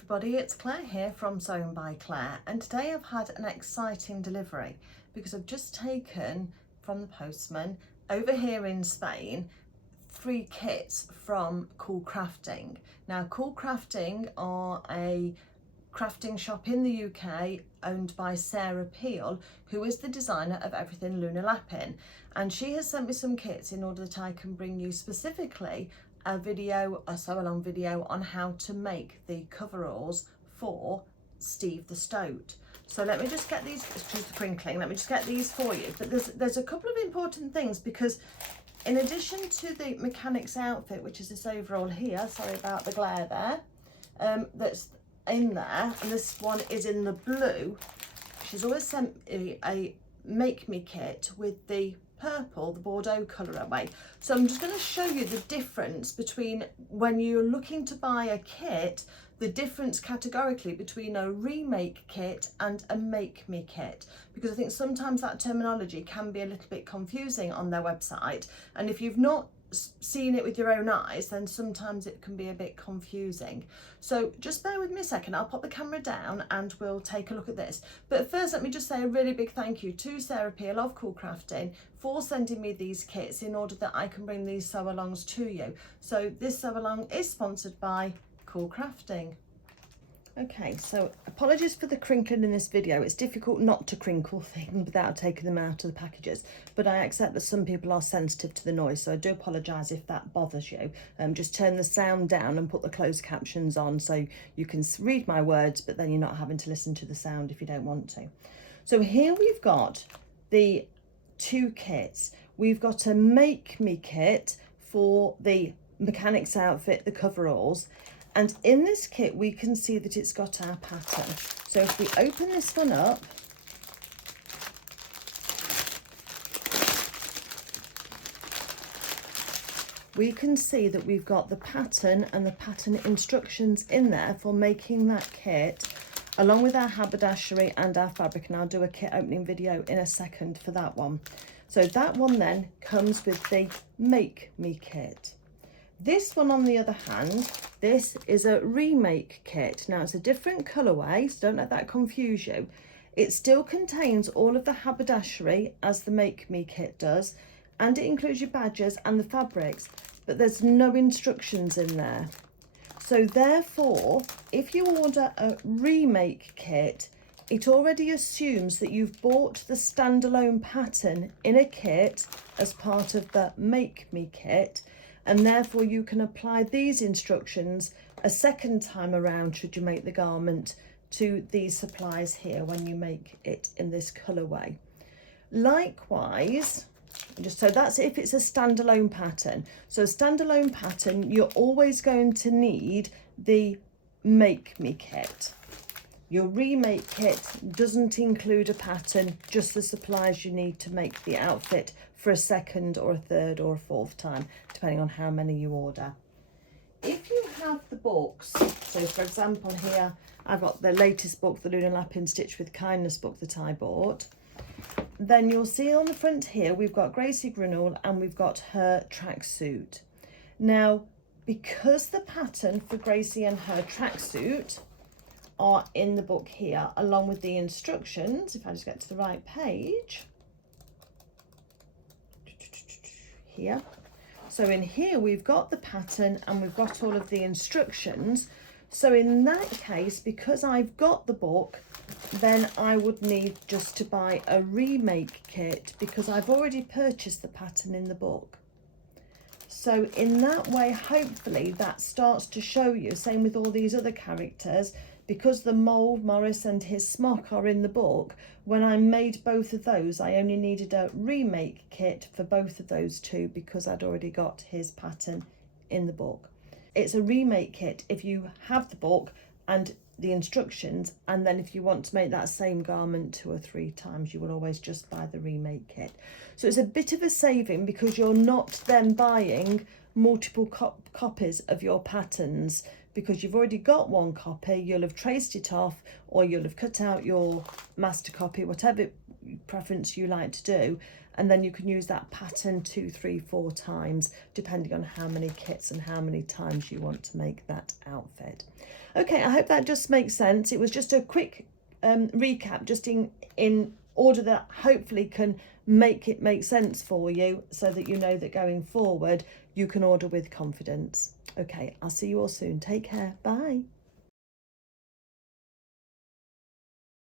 everybody, it's Claire here from Sewn by Claire, and today I've had an exciting delivery because I've just taken from the postman over here in Spain 3 kits from CoolCrafting. Now CoolCrafting are a crafting shop in the UK owned by Sarah Peel, who is the designer of everything Luna Lapin, and she has sent me some kits in order that I can bring you specifically a sew-along video on how to make the coveralls for Steve the Stoat. So let me just get these, excuse the crinkling, let me just get these for you. But there's a couple of important things, because in addition to the mechanic's outfit, which is this overall here, sorry about the glare there, that's in there, and this one is in the blue. She's always sent a make me kit with the purple, the Bordeaux colourway. So I'm just going to show you the difference between, when you're looking to buy a kit, the difference categorically between a remake kit and a make me kit, because I think sometimes that terminology can be a little bit confusing on their website, and if you've not seen it with your own eyes, then sometimes it can be a bit confusing. So just bear with me a second, I'll pop the camera down and we'll take a look at this. But first, let me just say a really big thank you to Sarah Peel of CoolCrafting for sending me these kits in order that I can bring these sew-alongs to you. So this sew-along is sponsored by CoolCrafting. Okay, so apologies for the crinkling in this video. It's difficult not to crinkle things without taking them out of the packages, but I accept that some people are sensitive to the noise, so I do apologise if that bothers you. Just turn the sound down and put the closed captions on so you can read my words, but then you're not having to listen to the sound if you don't want to. So here we've got the 2 kits. We've got a make me kit for the mechanic's outfit, the coveralls. And in this kit, we can see that it's got our pattern. So if we open this one up, we can see that we've got the pattern and the pattern instructions in there for making that kit, along with our haberdashery and our fabric. And I'll do a kit opening video in a second for that one. So that one then comes with the make me kit. This one, on the other hand, this is a remake kit. Now it's a different colourway, so don't let that confuse you. It still contains all of the haberdashery as the make me kit does, and it includes your badges and the fabrics, but there's no instructions in there. So therefore, if you order a remake kit, it already assumes that you've bought the standalone pattern in a kit as part of the make me kit, and therefore you can apply these instructions a second time around should you make the garment to these supplies here when you make it in this colourway. Likewise, just so that's if it's a standalone pattern. So a standalone pattern, you're always going to need the make me kit. Your remake kit doesn't include a pattern, just the supplies you need to make the outfit for a second or a third or a fourth time, depending on how many you order. If you have the books, so for example here, I've got the latest book, the Luna Lapin Stitch with Kindness book that I bought, then you'll see on the front here, we've got Gracie Grenoble and we've got her tracksuit. Now, because the pattern for Gracie and her tracksuit are in the book here, along with the instructions, if I just get to the right page, here. So in here we've got the pattern and we've got all of the instructions. So in that case, because I've got the book, then I would need just to buy a remake kit because I've already purchased the pattern in the book. So in that way, hopefully that starts to show you, same with all these other characters, because the mould, Morris and his smock are in the book, when I made both of those, I only needed a remake kit for both of those 2 because I'd already got his pattern in the book. It's a remake kit if you have the book and the instructions, and then if you want to make that same garment 2 or 3 times, you will always just buy the remake kit. So it's a bit of a saving because you're not then buying multiple copies of your patterns, because you've already got one copy, you'll have traced it off, or you'll have cut out your master copy, whatever preference you like to do, and then you can use that pattern 2, 3, 4 times depending on how many kits and how many times you want to make that outfit. Okay, I hope that just makes sense. It was just a quick recap, just in order that hopefully can make it make sense for you, so that you know that going forward you can order with confidence. Okay, I'll see you all soon. Take care. Bye.